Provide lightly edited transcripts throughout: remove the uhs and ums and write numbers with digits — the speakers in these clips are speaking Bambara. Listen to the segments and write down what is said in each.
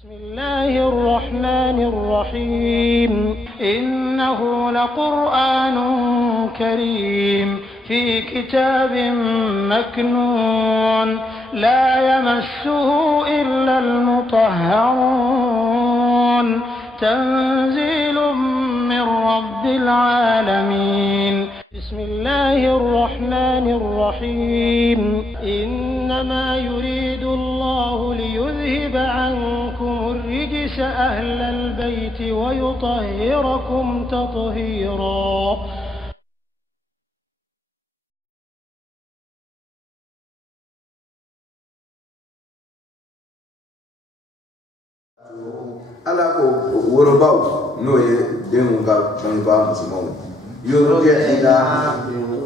بسم الله الرحمن الرحيم إنه لقرآن كريم في كتاب مكنون لا يمسه إلا المطهرون تنزيل من رب العالمين بسم الله الرحمن الرحيم إنما يريد الله ليذهب عنكم الرجس أهل البيت ويطهركم تطهيرا. ala ko worobaw no ye denw ka bangebaa musomanw yorokɛila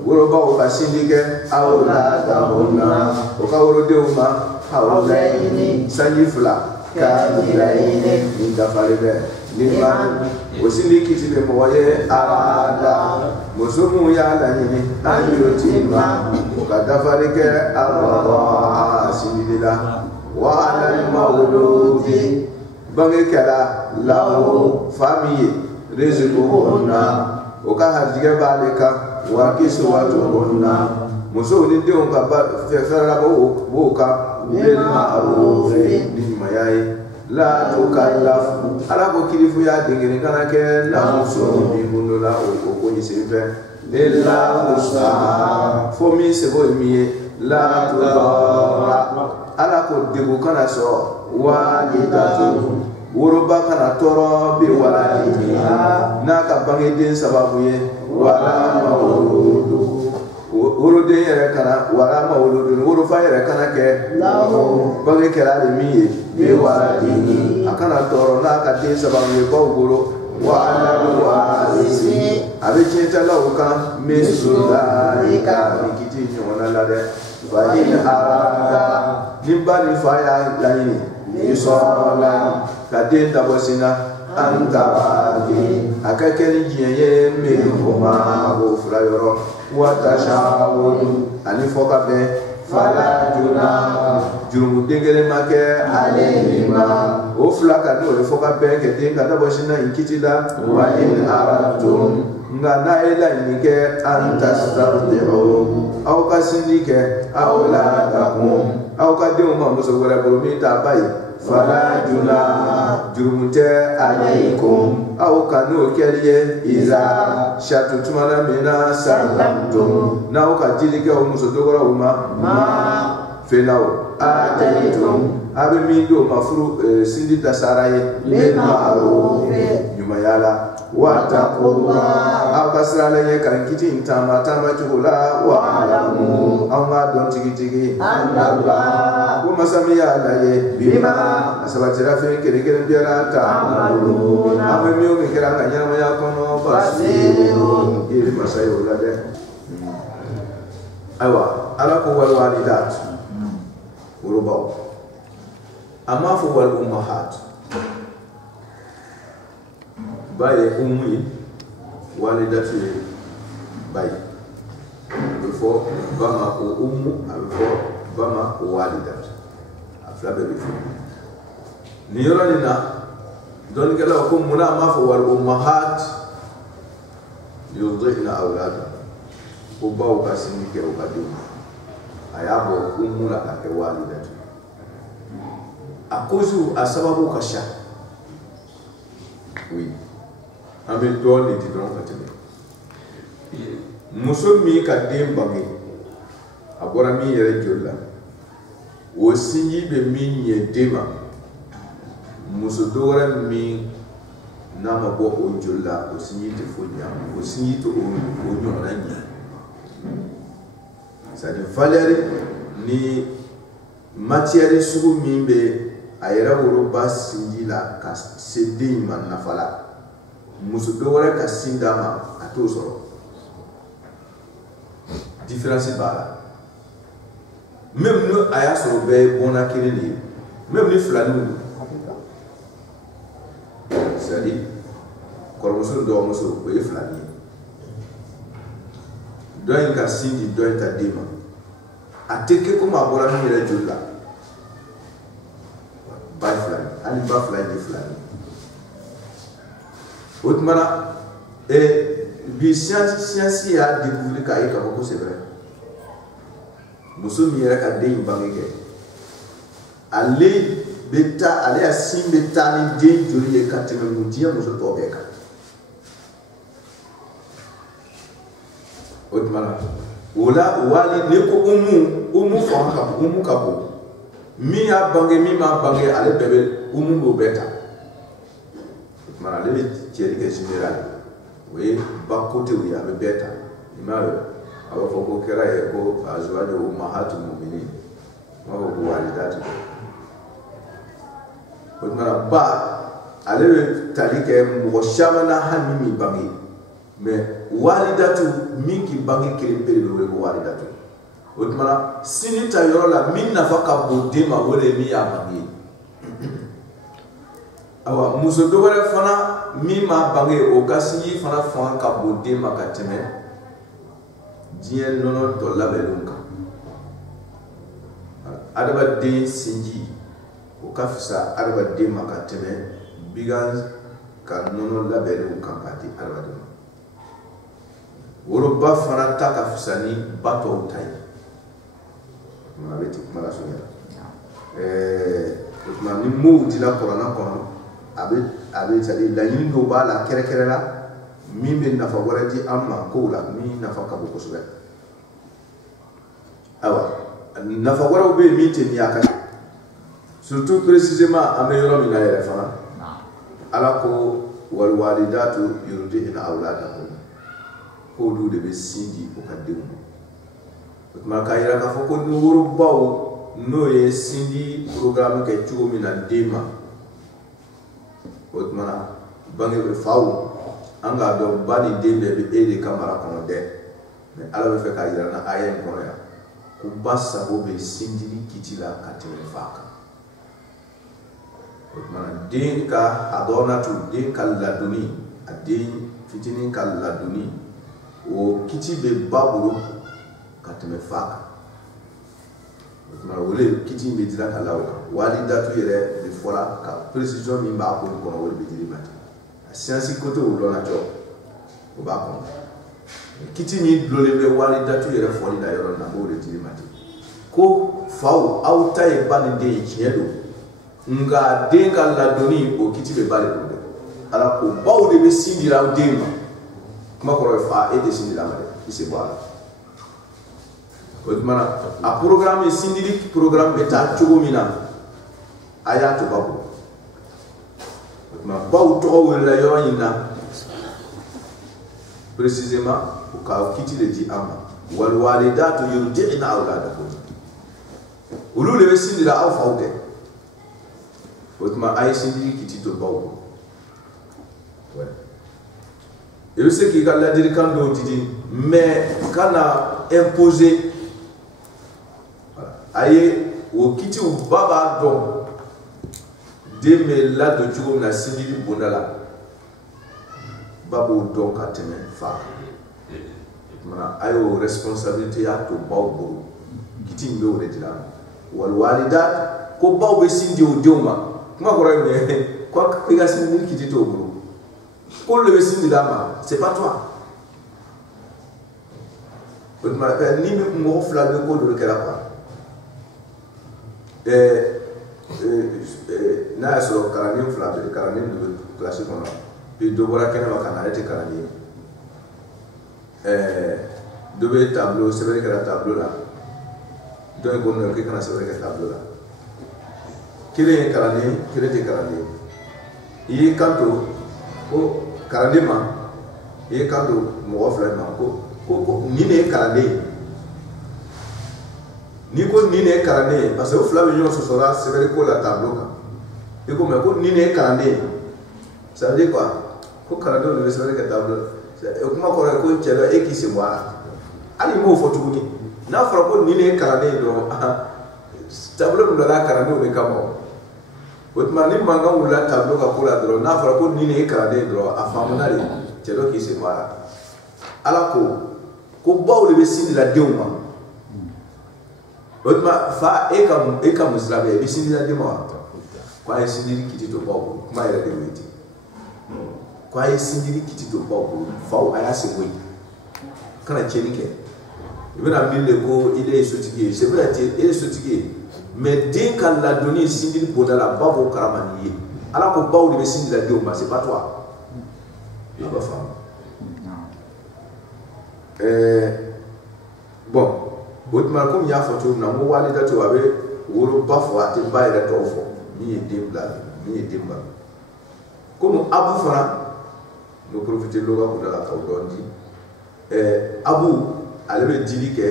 worobaw ka sindi kɛ aw la dahunna o ka worodenw ma hawlayini sanji 2 kamilayini nin dafalen bɛ liman o sindi kisi bɛ mɔgɔ ye ala muso minnu y'a laɲini an yotima o ka dafalen kɛ Allah a sindi la wa alal mawludi bange kɛla lahu famiye rizquhunna o ka harijɛgɛ b'ale kan wa kiswatuhunna musow ni denw ka fɛrɛlabɔ b'o kan bil ma'ruf ni ɲumanya ye la tukallaf ala ko kirifu y'a dengeni kana kɛ na muso min gundo la o ko ɲi sen fɛ illa wusaha fo min sebo ye min ye la tudara ala ko degun kana sɔrɔ walidatu woroba kana tɔɔrɔ bi waladiha n'a ka bangeden sababu ye wala mawludu woroden yɛrɛ kana wala mawludu worofa yɛrɛ kana kɛ bange kɛra de min ye bi waladihi a kana tɔɔrɔ n'a ka den sababu ye baw bolo wala warisi a bɛ tiɲɛtalaw kan misulika ni kiti ɲɔgɔnna la dɛ fa in arada ni ba ni fa y'a laɲini ni sɔrɔla ka den dabɔ sin na an tabaadi a ka kɛ ni diɲɛ ye minhuma o fila yɔrɔ wa tashawuru ani fɔ ka bɛn fala junaha jurumuden kelen ma kɛ alayhima o fila ka n'o ye fɔ ka bɛn kɛ den ka dabɔ sin na in kiti la wa in aradtum nka n'a ye laɲini kɛ an tastardi'u aw ka sindi kɛ awladakum aw ka denw ma muso wɛrɛ bolo min t'a ba ye fala junaha jurumu tɛ alaykum aw ka n'o kɛli ye iza shartu tumana min na sallamtum n'aw ka dili kɛ o muso dɔgɔrɔw ma fenaw ataytum a bɛ min di o ma furu sindi dasara ye bil ma'ruf ɲumanya la wattaqullah aw ka siranlen ye kan kiti in taama cogo la wa alamu aw ka dɔn tigitigi annallah ko masa min y'a la ye bima a sabatira fɛn kelen bɛɛ ta an bɛ min o min kɛra an ka ɲɛnamaya kɔnɔ basirun i ye masa ye o la dɛ ayiwa ala ko wal walidat worobaw a m'a fɔ wal ummahat ba ye umu ye walidatu ye ba ye a bɛ fɔ ba ma ko umu a bɛ fɔ ba ma ko walidatu a fila bɛɛ bɛ fɔ nin yɔrɔnin na dɔnnikɛlaw ko munna a m'a fɔ wal ummahat yurdina awlada ko baw ka sinji kɛ u ka denw a y'a bɔ umu la k'a kɛ walidatu a cause a sababu ka ca oui an bɛ dɔɔnin di dɔrɔn ka tɛmɛ muso min ka den bange a bɔra min yɛrɛ joli la o sinji bɛ min ɲɛ den ma muso dɔ wɛrɛ min n'a ma bɔ o joli la o sinji tɛ foyi ɲɛ o sinji tɛ o ɲɔgɔnna ɲɛ c'est à dire valeur ni matière sugu min bɛ a yɛrɛ woloba sinji la ka se den in ma nafa la muso dɔ wɛrɛ ka sin d'a ma a t'o sɔrɔ différence b'a la même ni a y'a sɔrɔ bɛɛ ye bɔnna kelen de ye même ni filaninw don c'est à dire kɔrɔmuso ni dɔgɔmuso o ye filanin ye dɔ in ka sin di dɔ in ta den ma a tɛ kɛ komi a bɔra min yɛrɛ joli la ba ye filanin ani ba fila ni filani otmana bi science ya découvrir ka ka ko c'est vrai muso mi yɛrɛ ka den bange kɛ ale bɛ taa ale ya sin bɛ taa ni den joli ye ka tɛmɛ diɲɛ muso tɔw bɛɛ kan o tuma na o la wali ne ko umu fanga ka bon umu ka bon min y'a bange min m'a bange ale bɛɛ bɛ umu b'o bɛɛ ta o tuma na ale bɛ cɛli kɛ général o ye ba côté ye a bɛ bɛɛ ta i m'a ye a b'a fɔ ko kɛra ye ko azwaju ummahatul mu'minin ma ko walidatu o tuma na ba ale bɛ tali kɛ mɔgɔ caman na hali min bange mais walidatu min k'i bange kelen pe de bɛ ko walidatu o tuma na sini ta yɔrɔ la min nafa ka bon den ma o de ye min y'a bange awa muso dɔ wɛrɛ fana min m'a bange o ka sinji fana fanga ka bon den ma ka tɛmɛ diɲɛ nɔnɔ tɔ labɛnninw kan adamaden sinji o ka fisa adamaden ma ka tɛmɛ bigan ka nɔnɔ labɛnninw kan k'a di adamaden ma woloba fana ta ka fisa ni ba tɔw ta ye a bɛ kuma la so o tuma ni mow dila kuranna kɔnɔ a bɛ c'est-à-dire laɲini dɔw b'a la kɛrɛkɛrɛ la min bɛ nafa wɛrɛ di an ma kow la min nafa ka bon kosɛbɛ awa nafa wɛrɛw bɛ yen min tɛ nin y'a ka surtout précisément an bɛ yɔrɔ min na yɛrɛ fana ala ko walwalidatu yurdi'na awladahum k'olu de bɛ sin di u ka denw ma o tuma k'a yira k'a fɔ ko ni worobaw n'o ye sin di programme kɛ cogo min na den ma o tuma na bange faw an k'a dɔn ba ni den bɛɛ bɛ e de ka mara kɔnɔ dɛ mais ala bɛ fɛ k'a yira na aya in kɔnɔ yan ko ba sago bɛ sin dili kiti la ka tɛmɛ fa kan o tuma na den ka hadɔnatu den ka ladonni a den fitinin ka ladonni o kiti bɛ ba bolo ka tɛmɛ fa kan o tuma na o de kiti in bɛ dila ka la o kan walidatu yɛrɛ de fɔra ka précision min b'a ko kɔnɔ o de bɛ dili ma ten a science côté o dɔn na jɔ o b'a kɔnɔ kiti min dulonlen bɛ walidatu yɛrɛ fɔli la yɔrɔ na o de dili ma ten ko faw aw ta ye ba ni den ye tiɲɛ don nka den ka ladonni o kiti bɛ ba de bolo dɛ ala ko baw de bɛ sin dira aw den ma kuma kɔrɔ ye fa e tɛ sin dira ma dɛ i se bɔ a la o tuma na a programme sin dili programme bɛ taa cogo min na a y'a to ba bolo o tuma baw tɔgɔ welela yɔrɔ in na précisément o ka kiti de di an ma walwalidatu yurdi'na awladahum olu de bɛ sin dira aw faw tɛ o tuma a ye sin dili kiti to baw bolo i bɛ se k'i ka ladilikan dɔw di mais kana imposer a ye o kitiw ba b'a dɔn den bɛ ladon cogo min na sin dili bonda la ba b'o dɔn ka tɛmɛ fa kan o tuma a y'o responsabilité y'a to baw bolo kiti in bɛ o de dila walwalidat ko baw bɛ sin di o denw ma kuma kɔrɔ ye mun ye ko i ka sin dili kiti t'o bolo k'olu de bɛ sin dila ma c'est pas toi o tuma ni mɔgɔ fila bɛ ko dɔ kɛra quoi n'a y'a sɔrɔ kalanden fila bɛ kalanden dɔ bɛ kilasi kɔnɔ bi dɔ bɔra kɛnɛma ka na ale tɛ kalanden dɔ bɛ tableau sɛbɛnni kɛra tableau la dɔ ye ko k'i kana sɛbɛnni kɛ tableau la kelen ye kalanden kelen tɛ kalanden i y'i kanto ko kalanden ma i y'i kanto mɔgɔ fila ma ko nin de ye kalanden ye n'i ko nin de ye kalanden ye parce que o fila bɛ ɲɔgɔn sɔsɔra sɛbɛnni ko la tableau kan i ko mais ko nin de ye kalanden ye ça veut dire quoi ko kalandenw de bɛ sɛbɛnni kɛ tableau o kuma kɔrɔ ye ko cɛ dɔ e k'i sen bɔ a la hali m'o fɔ tuguni n'a fɔra ko nin de ye kalanden ye dɔrɔn tableau min dala kalandenw de kama o tuma ni mankan wulila tableau ka ko la dɔrɔn n'a fɔra ko nin de ye kalanden ye dɔrɔn a faamuna de cɛ dɔ k'i sen bɔ a la ala ko baw de bɛ sin dila denw ma o tuma fa e ka musira bɛ i bɛ sin dila den ma wa kwa ye sindiri kiti to bawo kuma yɛrɛ de wete kwa ye sindiri kiti to bawo faw a y'a se koyi kana tiɲɛni kɛ i bɛna min de ko ile ye sotigi ye c'est vrai il est sotigi ye mais den ka ladonni sindiri bonda la ba b'o karama n'i ye ala ko baw de bɛ sindi la denw ma c'est pas toi i b'a faamu bon o tuma komi n y'a fɔ cogo min na n ko walidatu a bɛ woloba fɔ a tɛ ba yɛrɛ tɔw fɔ min ye den bila min ye den bange komi abu fana n bɛ profiter loga kun la k'aw dɔn di abu ale bɛ dili kɛ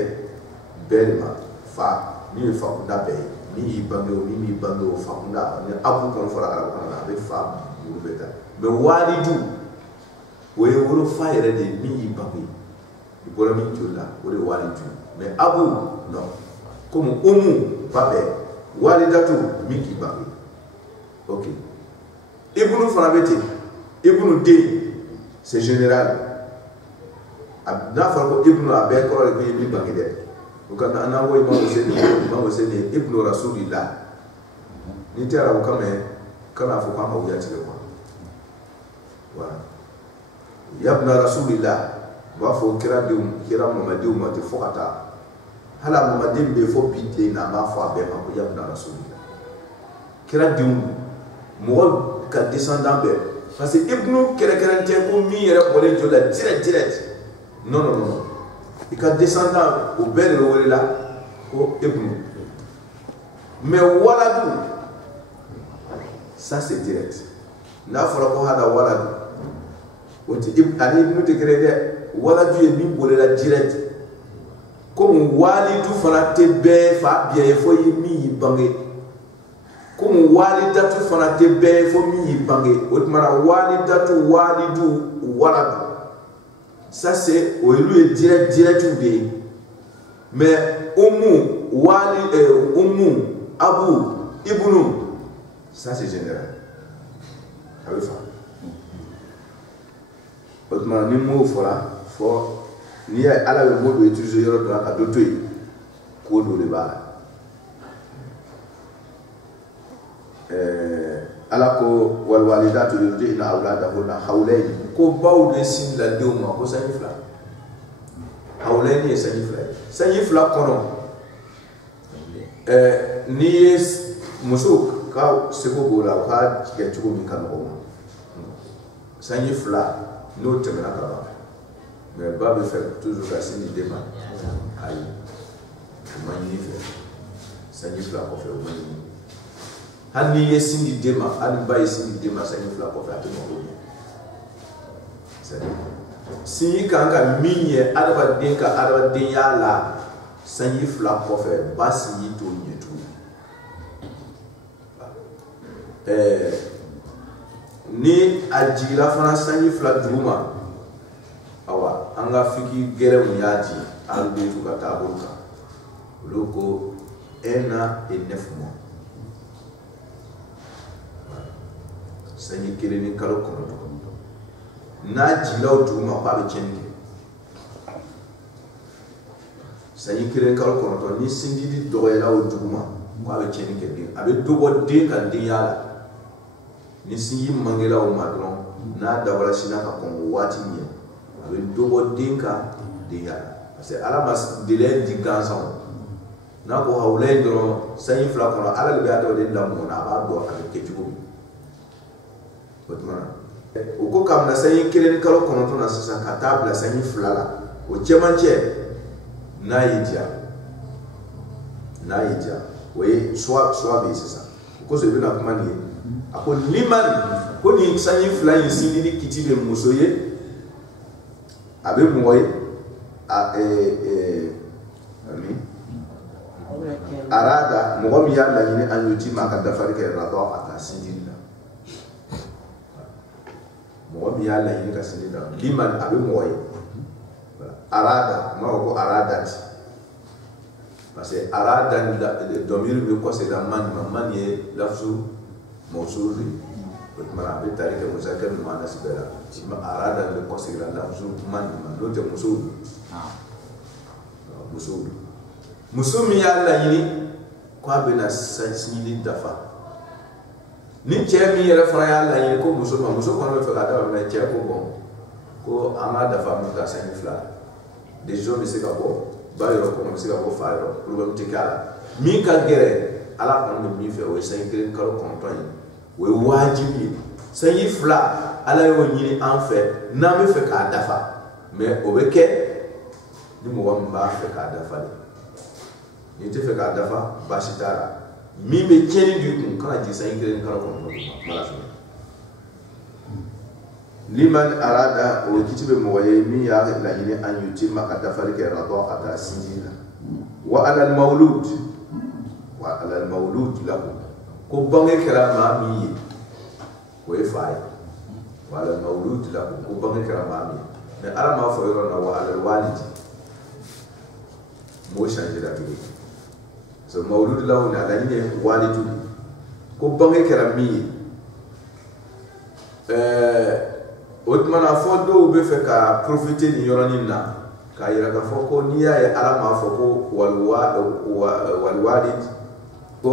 bɛɛ de ma fa min ye fakunda bɛɛ ye min y'i bange o min b'i bange o fakunda ni abu kɔni fɔra arabu kɔnɔ na a bɛ fa olu bɛ ta mais walidu o ye wolofa yɛrɛ de ye min y'i bange i bɔra min joli la o de ye walidu mais abu non komi umu ba bɛɛ walidatu min k'i bange ok ibunu fana bɛ ten ibunu den c'est général n'a fɔra ko ibnu a bɛɛ kɔrɔ de ko i b'i bange dɛ o ka n'an ko Imam Hussein ibnu rasulillah n'i tɛ arabu kan mɛn kana fɔ k'an ka wuya tigɛ quoi voilà yabna rasulillah u b'a fɔ kira mamadenw ma ten fo ka taa hali a mamaden bɛ fɔ bi den na an b'a fɔ a bɛɛ ma ko yabna rasulillah kira denw mɔgɔ ka descendant bɛɛ parce que ibnu kɛrɛkɛrɛn tɛ ko min yɛrɛ bɔlen jɔ la direct non i ka descendant o bɛɛ de bɛ wele la ko ibnu mais waladu ça c'est direct n'a fɔra ko hada waladu o tɛ ani ibnu tɛ kelen dɛ waladu ye min bolela direct komi walidu fana tɛ bɛɛ fa biya ye fo ye min y'i bange komi walidatu fana tɛ bɛɛ ye fo min y'i bange o tuma na walidatu walidu waladu ça c'est olu ye direct de ye mais umu umu abu ibnu ça c'est général a bɛ fa o tuma ni m'o fɔra fɔ n'i ye ala bɛ mot dɔ utiliser yɔrɔ dɔ la ka dɔ to yen ko dɔ de b'a la ala ko walwalidatu yurdi'na awladahunna hawlayn ko baw de sin la denw ma ko sanji fila hawlayn ye sanji fila kɔnɔ n'i ye muso ka seko b'o la o ka kɛ cogo min ka nɔgɔ ma sanji fila n'o tɛmɛna ka ban mais ba bɛ fɛ toujours ka sin di den ma ayi o ma ɲini fɛ sanji fila kɔfɛ o ma ɲini hali n'i ye sin di den ma hali ba ye sin di den ma sanji fila kɔfɛ a tɛ mago ɲɛ sinji kan ka min ye adamaden ka adamadenya la sanji fila kɔfɛ ba sinji t'o ɲɛ tuguni ni a jigira fana sanji fila dugu ma awa an ka fiki gɛrɛ mun y'a di hali bɛ to ka taa bolo kan olu ko 1 an et 9 mois sanji 1 ni kalo 9 n'a jigila o dugu ma ko a bɛ tiɲɛni kɛ sanji 1 ni kalo 9 ni sinjidi dɔgɔyala o dugu ma ko a bɛ tiɲɛni kɛ den a bɛ dɔ bɔ den ka denya la ni sinji mangela o ma dɔrɔn n'a dabɔra sinna ka kɔn o waati ɲɛ a bɛ dɔ bɔ den ka denya la parce que ala ma délai di gansan n'a ko hawlayn dɔrɔn sanji fila kɔnɔ ala de bɛ adamaden lamɔ na a b'a dɔn a bɛ kɛ cogo min o tuma na o ko kabini sanji 1 ni kalo 9 na sisan ka taa bila sanji fila la o cɛmancɛ n'a y'i diya o ye choix bɛ yen sisan o kosɔn i bɛna kuma nin ye a ko liman ko nin sanji fila in sinjidi kiti bɛ muso ye a bɛ mɔgɔ ye arada mɔgɔ min y'a laɲini an y'o ci ma a ka dafali kɛ la dɔrɔn a ka sinjidi la mɔgɔ min y'a laɲini ka sinjidi la liman a bɛ mɔgɔ ye arada n b'a fɔ ko aradati parce que arada ni dɔmiri bɛ kɔsegin man ye lafzu mawsul de o tuma a bɛ tari kɛ musakɛ ninnu ma nasi bɛɛ la arada ni bɛ kɔsegin lafzu man n'o tɛ musow don muso min y'a laɲini ko a bɛna sinjidi dafa ni cɛ min yɛrɛ fana y'a laɲini ko muso ma muso kɔnɔ bɛ fɛ ka dafa mɛ cɛ ko bɔn ko an ka dafa mun ka sanji fila décision bɛ se ka bɔ ba yɔrɔ kɔnɔ bɛ se ka bɔ fa yɔrɔ problème tɛ kɛ a la min ka gɛrɛ ala kɔni bɛ min fɛ o ye sanji kelen kalo kɔnɔntɔn ye o ye wajibi ye sanji fila ala y'o ɲini an fɛ n'an bɛ fɛ k'a dafa mɛ o bɛ kɛ ni mɔgɔ min b'a fɛ k'a dafa de n'i tɛ fɛ k'a dafa baasi t'a la min bɛ tiɲɛni don i kun kana jigin sanji kelen kalo kɔnɔntɔn ma la fɛ liman arada o kiti bɛ mɔgɔ ye min y'a laɲini an yutima ka dafali kɛ rabɔ ka taa sinji la wa alal mawlud lahu ko bange kɛra maa min ye o ye fa ye wa alal mawlud lahu ko bange kɛra maa min ye mɛ ala m'a fɔ yɔrɔ la wa alal walid m'o changer la tugun so mawlud lahu ni a laɲini ye walidu ko bange kɛra min ye o tuma na fɔ dɔw bɛ fɛ ka profiter nin yɔrɔnin na k'a yira k'a fɔ ko n'i y'a ye ala m'a fɔ ko walwalid ko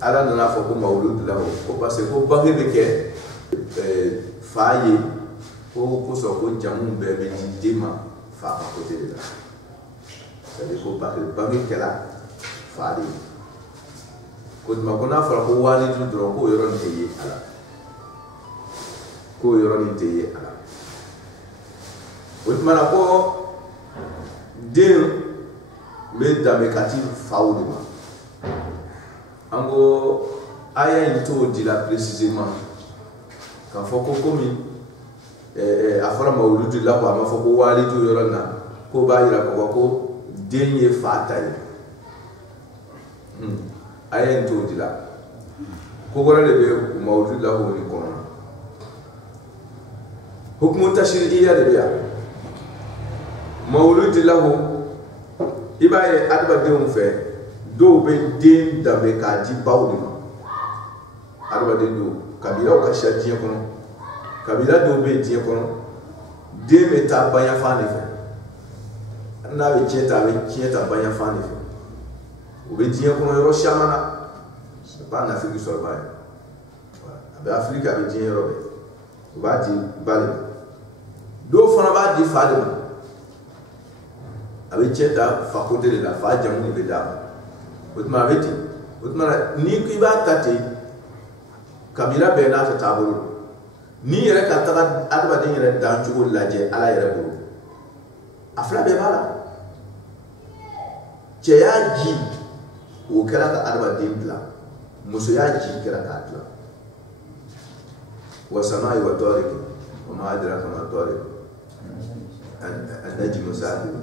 ala nana fɔ ko mawlud lahu ko parce que ko bange bɛ kɛ fa ye ko kosɔn ko jamu bɛɛ bɛ di den ma fa ka côté de la c'est à dire ko bange kɛra fa de ye o tuma ko n'a fɔra ko walidu dɔrɔn k'o yɔrɔnin tɛ ye a la. Ko yɔrɔnin tɛ ye a la o tuma na ko den bɛ danbe ka ti faw de ma an ko aya in t'o di la précisément k'a fɔ ko komi a fɔra mawludu la ko a ma fɔ ko walidu yɔrɔ na ko b'a yira k'a fɔ ko den ye fa ta ye aya in t'o di la ko wɛrɛ de bɛ mawludu la ko nin kɔnɔ. Hukumu tashri'iyya de bɛ yan mawludi lahu i b'a ye adamadenw fɛ dɔw bɛ den danbe k'a di baw de ma adamaden dɔw kabilaw ka ca diɲɛ kɔnɔ kabila dɔw bɛ diɲɛ kɔnɔ den bɛ taa baɲafan de fɛ n'a bɛ tiɲɛ ta a bɛ tiɲɛ ta baɲafan de fɛ o bɛ diɲɛ kɔnɔ yɔrɔ caman na c'est pas en Afrique seulement a bɛ Afrique a bɛ diɲɛ yɔrɔ bɛɛ o b'a di ba de ma dɔw fana b'a di fa de ma a bɛ cɛ ta fa côté de la fa jamu de bɛ d'a ma o tuma a bɛ ten o tuma ni i b'a ta ten kabila bɛɛ n'a ta taabolo ni yɛrɛ ka taga adamaden yɛrɛ dancogo lajɛ ala yɛrɛ bolo a fila bɛɛ b'a la cɛya ji o kɛra ka adamaden dilan musoya ji kɛra k'a dilan والسماء والطارق وما أدراك ما الطارق النجم الثاقب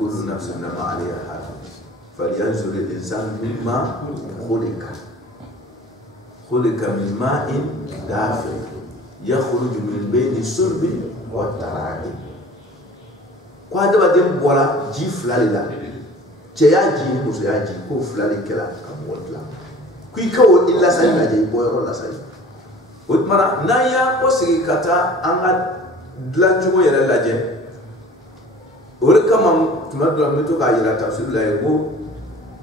كل نفس ما عليها حافظ فلينظر الإنسان مما خلق من ماء دافئ يخرج من بين الصلب والترائب ko adamaden bɔra ji fila de la cɛya ji ni musoya ji k'o fila de kɛra ka mɔgɔ dilan ko i ka o i lasali lajɛ i bɔyɔrɔ lasali o tuma na n'an y'a kɔ segi ka taa an ka dilancogo yɛrɛ lajɛ o de kama tuma dɔ la n bɛ to k'a yira tafsiri la ye ko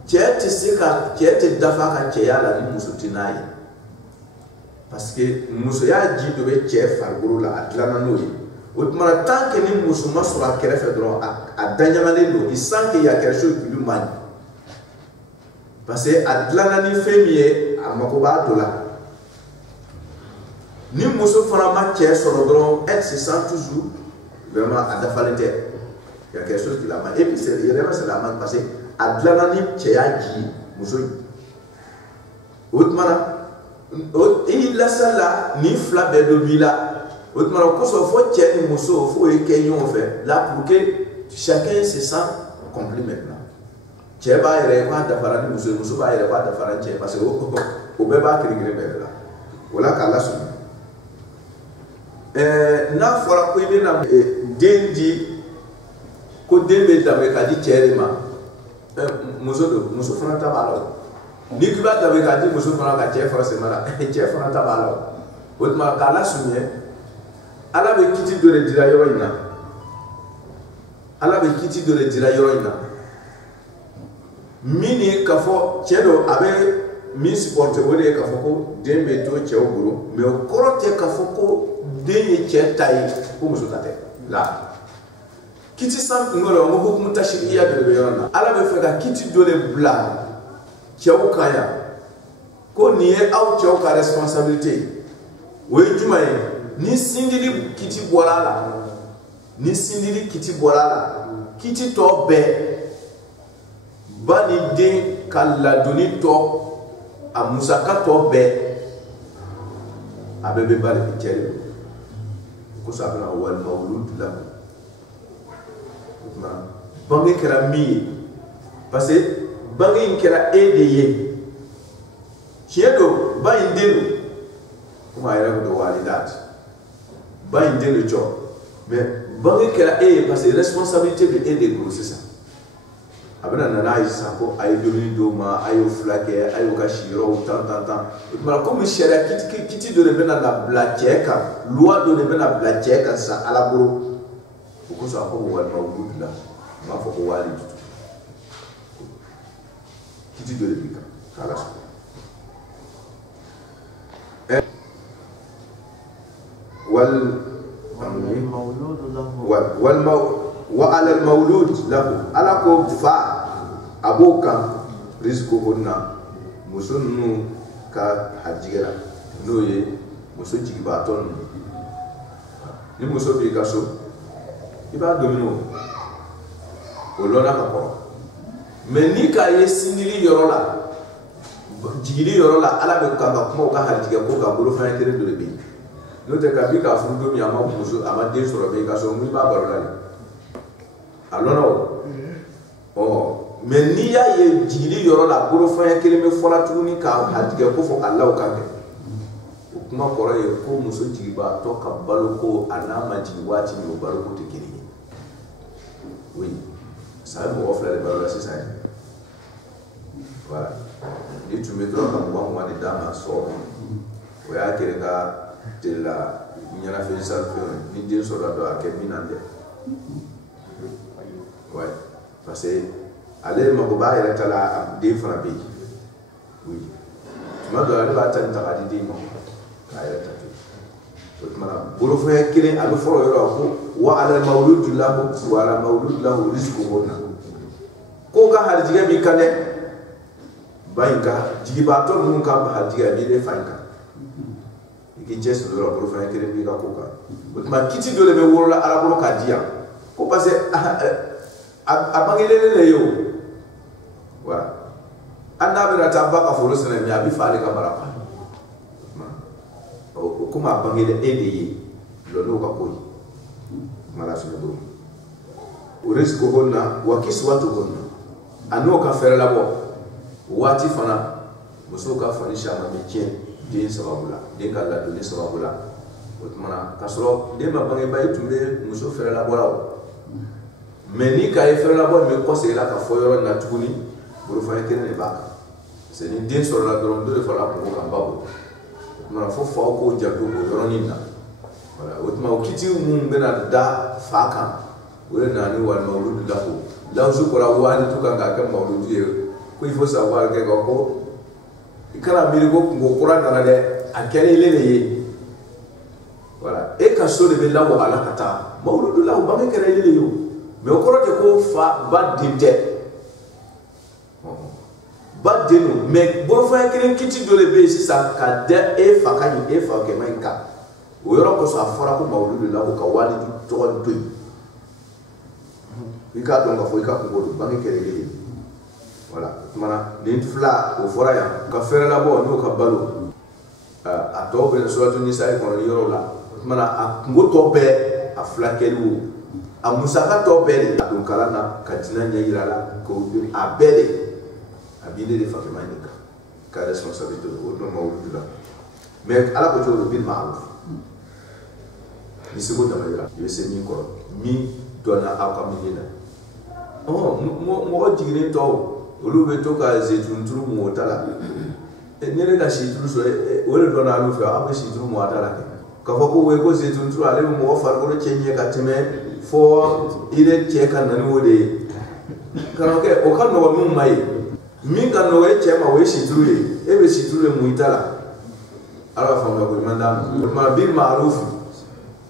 cɛ tɛ dafa ka cɛya la ni muso tɛ n'a ye parce que musoya ji dɔ bɛ cɛ farikolo la a dilanna n'o ye o tuma na tant que ni muso ma sɔrɔ a kɛrɛfɛ dɔrɔn a daɲagalen don il sent qu'il y a quelque chose qui lui manque parce que a dilanna ni fɛn min ye a mako b'a dɔ la. Ni muso fana ma cɛ sɔrɔ dɔrɔn elle se sent toujours vraiment a dafalen tɛ il y a quelque chose qui la manque et puis c'est vraiment c'est la manque parce que a dilanna ni cɛya ji muso ye o tuma na i lasali la ni fila bɛɛ dɔ b'i la o tuma na kosɔn fo cɛ ni muso fo ye kɛ ɲɔgɔn fɛ là pour que chacun se sent complet maintenant cɛ b'a yɛrɛ k'a dafara ni muso ye muso b'a yɛrɛ k'a dafara ni cɛ parce que o bɛɛ b'a kelen-kelen bɛɛ de la o la k'a lasɔmi. N'a fɔra ko i bɛna den di ko den bɛ danbe k'a di cɛ de ma muso don muso fana ta b'a la ni k'i b'a danbe k'a di muso fana ka cɛ fara sɛmɛ la cɛ fana ta b'a la o tuma k'a lasurunya ala bɛ kiti dɔ de dira yɔrɔ in na ala bɛ kiti dɔ de dira yɔrɔ in na min ni k'a fɔ cɛ dɔ a bɛ min supporte o de ka fɔ ko den bɛ to cɛw bolo mais o kɔrɔ tɛ ka fɔ ko den ye cɛ ta ye ko muso ta tɛ la kiti san kun dɔ la hukumu tashri'iya de bɛ yɔrɔ na ala bɛ fɛ ka kiti dɔ de bila cɛw kan yan ko nin ye aw cɛw ka responsabilité o ye jumɛn ye ni sindili kiti bɔra la ni sindili kiti bɔra la kiti tɔ bɛɛ ba ni den ka ladonni tɔ a musaka tɔ bɛɛ a bɛɛ bɛ ba de cɛ de ko sa bɛna walima olu la bange kɛra min ye parce que bange in kɛra e de ye tiɲɛ don ba in den don komi a yɛrɛ ko don walidat ba in den don cɔ mais bange kɛra e ye parce que responsabilité bɛ e de bolo sisan a bɛna nana ye sisan ko a ye dumuni d'o ma a y'o fila kɛ a y'o ka si yɔrɔw tan o tuma komi sariya kiti dɔ de bɛna na bila cɛ kan loi dɔ de bɛna bila cɛ kan sisan ala bolo o kosɔn a ko walima olu bila n b'a fɔ ko wali kiti dɔ de b'i kan k'ala sɔrɔ وعلى المولود له على كو فا ابوكا رزقهن مسنو ka hajigera no ye muso jigibaton ni muso bi kaso iba domino o lona ka ko mais ni ka ye sindili yoro la jigili yoro la ala be ka kuma ka hajiga ko ka bolo fa kere do be no te ka bi ka fu do mi ama muso ama de soro be kaso mi ba baro la alors oh mais ni ya ye jigili yoro la bolo fa kere me fola tuguni ka hajiga ko fo Allah ka ke o kuma koro ye ko muso jigiba to ka balo ko anama jigi wati ni balo ko te kiri oui ça mo offre le balo c'est ça voilà ni tu me dois comme moi de dama so o ya kere ka de la nyana fe sa ni de so da do ake minande ouais parce que aller ma ko ba ira tala de fana bi oui tu m'as donné la tante ta di mo ira ta to mara bolo fa kire alu foro yoro ko wa ala mawlud lahu wa ala mawlud lahu rizquhunna ko ka harjiga bi kane bainka jigiba to mun ka harjiga bi de fanka iki jesu do bolo fa kire bi ka ko ka ma kiti do le be woro la ala bolo ka dia ko parce abangele le yo voilà anda be rata ba ka foro sene mi abi faale ka baraka o kuma abangele ede lo no ka koyi mala sunu do o risiko honna wa kiswatu honna ano ka fere labo wati fana muso ka fani shama mi kien den sababula den ka la do sababula o tuma ka soro den ma bange bayi tumbe muso fere labo la mais ni ka fere labo me conseil la ka foyoro na tuguni buru fa kene ne baka c'est ni den soro la do de fala ko ka babo tuma fo fa ko jado ko yoroni na voilà o tuma o kiti mun bena da fa kan o na ni wal mawlud lahu la su ko la wani to kan ka mawlud ye ko il faut savoir que ko ikala miri ko ngo qur'an na de akere lele ye voilà e ka so de be lawo ala kata mawlud lahu ba ke kere lele yo mais o koro de ko fa ba dinte ba denu mais bo fa kere kiti do le be sisa ka de e fa ka ni e fa ke manka o yoro ko so afora ko mawlud lahu ka wali to do ika don ka fo ika ko do ba ke kere lele voilà mana nin fla o fora ya ka fere la bo no ka balo a to be so to ni sai ko ni yoro la mana a ngoto be a fla kelu a musaka to be don kala na ka tina nya yira la ko a bele a bile de fakema ni ka responsabilité o no mawlud la mais ala ko to bil ma'ruf ni se ko tamaya yo se ni ko mi dona a ka mi dina oh mo jigire to olu be to ka zetunturu mo tala nele ka shituru so wole do na alu fa abe shituru mo atala ka fo ko we ko zetunturu ale mo far ko chenye ka teme fo ile che kan nani wode kan ke o kan no mun mai min ka no e chema we situle e be situle muitala ala fa ma ko mandam ma bil ma'ruf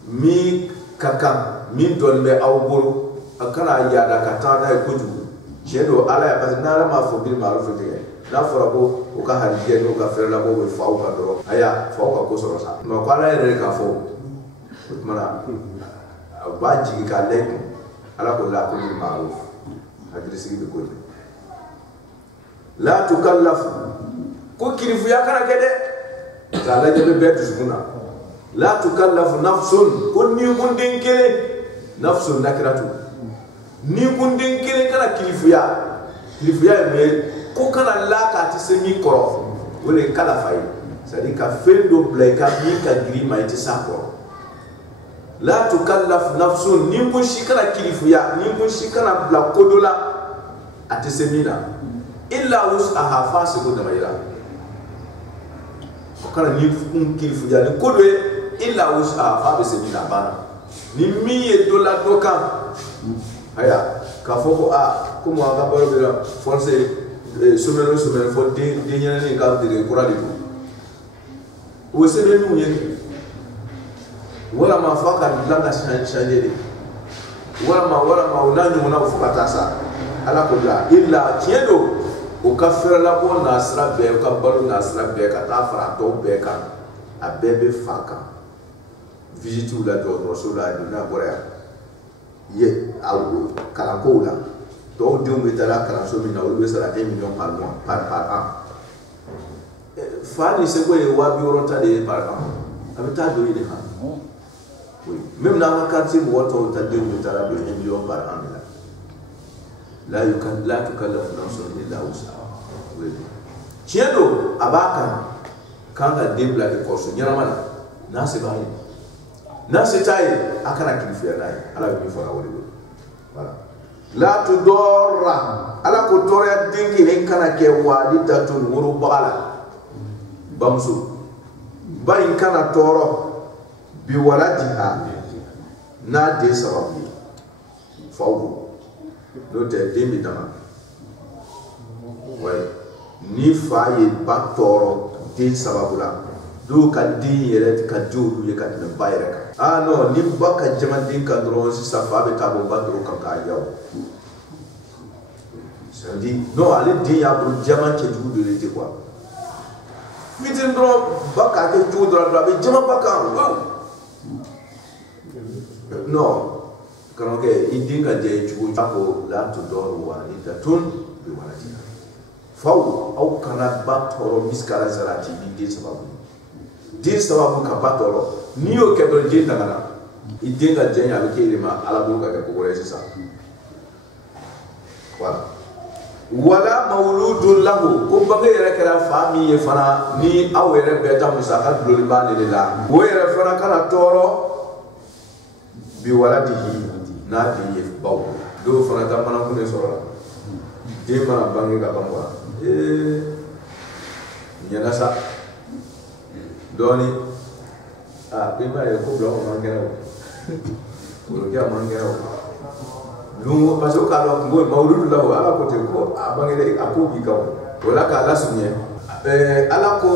mi kaka min don be awburu akana ya da kata da ko ju jedo ala ya pas na ma fo bil ma'ruf de na fora ko o ka hadiye no ka fere la ko be fa o ka do aya fa o ka ko so sa ma ko ala re ka fo mana ba jigi ka lek ala ko la ko bil ma'ruf hadiri sigi be ko la tukallafu ko kirifu ya kana kede ta la jebe betu sukuna la tukallafu nafsun ko ni gundin kele nafsun nakiratu ni gundin kele kana kirifu ya me ko kana la ka ti semi koro wole kala fay c'est-à-dire ka fendo blay ka bi ka giri ma iti sako la tukallafu nafsun ni ko shikana kirifu ya ni ko shikana bla kodola ati semina illa wus'aha fasiqu damayra okara ni kun kilifu ya ni kodwe illa wus'aha fa be semina bana ni miye dola doka aya ka foko a ko mo ga baro be force semaine fo de nyana ni ka de kura de o se be nu yen wala ma faka langa chanje de wala ma unanyo mona ufukata sa ala ko la illa chiedo o ka fere la bo nasra be o ka balo nasra be ka ta fara to be ka a bebe faka visitu la do rasula dina bora ye awu kala ko la to de o metala kala so mina o be sara 1 million par mois par an fa ni se ko e wa bi oronta de par an abita do ile ha oui même dans la quartier mo to ta de o metala de 1 million par an la tukallafu nafsun illa wus'aha tiendo abaka kanga debla de korso nyaramana na se bayi na se tayi akana kilifiya nayi ala bi fara wali wala la tudorra ala ko torya dingi ne kana ke walidatun wuru bala bamsu bari kana toro bi waladiha na de sababu fawu no te demi dama way ni faye ba toro din sababu la do ka din yere ka jodu ye ka na bayra ka no ni ba ka jama din ka dro si safa be ta bo ba dro ka yaw sandi no ale din ya bro jama ke jodu le te quoi mitin dro ba ka ke jodu dro be jama ba ka no quand que il dit que Dieu tu veux la tu dors ou à l'étatun de waladi faw au kana batoro miskala zarati di sababu ka batoro ni o ke do je tangana il dit que Dieu avec il ma ala buka ka ko resi sa wala mauludun lahu ko baga yere kala fami ye fana ni awere beta musaka dulli ba le la wo yere fana kana toro bi waladihi na di baw do fana ta mana ko ne soro de mana bangi ka bamba nyana sa doni pe ba e ko blo mangera ko ya mangera lungo paso ka lo ngo mawludu la ala ko te ko abangere ako bi ka wala ka la sunye ala ko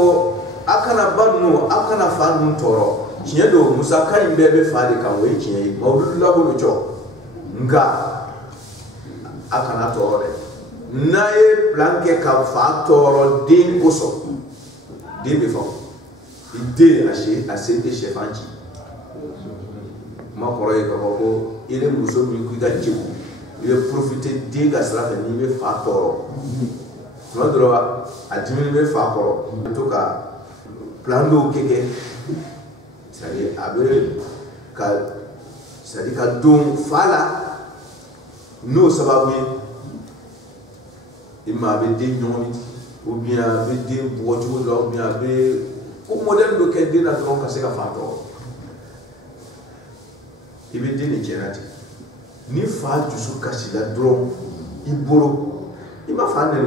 akana banu akana fanu toro chiedo musa kan bebe fade kan we chie mawludu la ko cho nga akana toro de nae planke ka fa toro din koso din be fa ide ase de chefanji ma koro e ko ile muso mi ku da jiwu ile profiter de ga sala ni be fa toro no droit a dimi be fa koro to ka plan do keke c'est abe ka c'est ka don fala no sababu ima be de nyoni ou bien be de bojo do ou bien be ko modèle do ke de na tron ka se ka fa toro ibe de ni jerati ni fa jusu kasi la dron iboro ima fa ne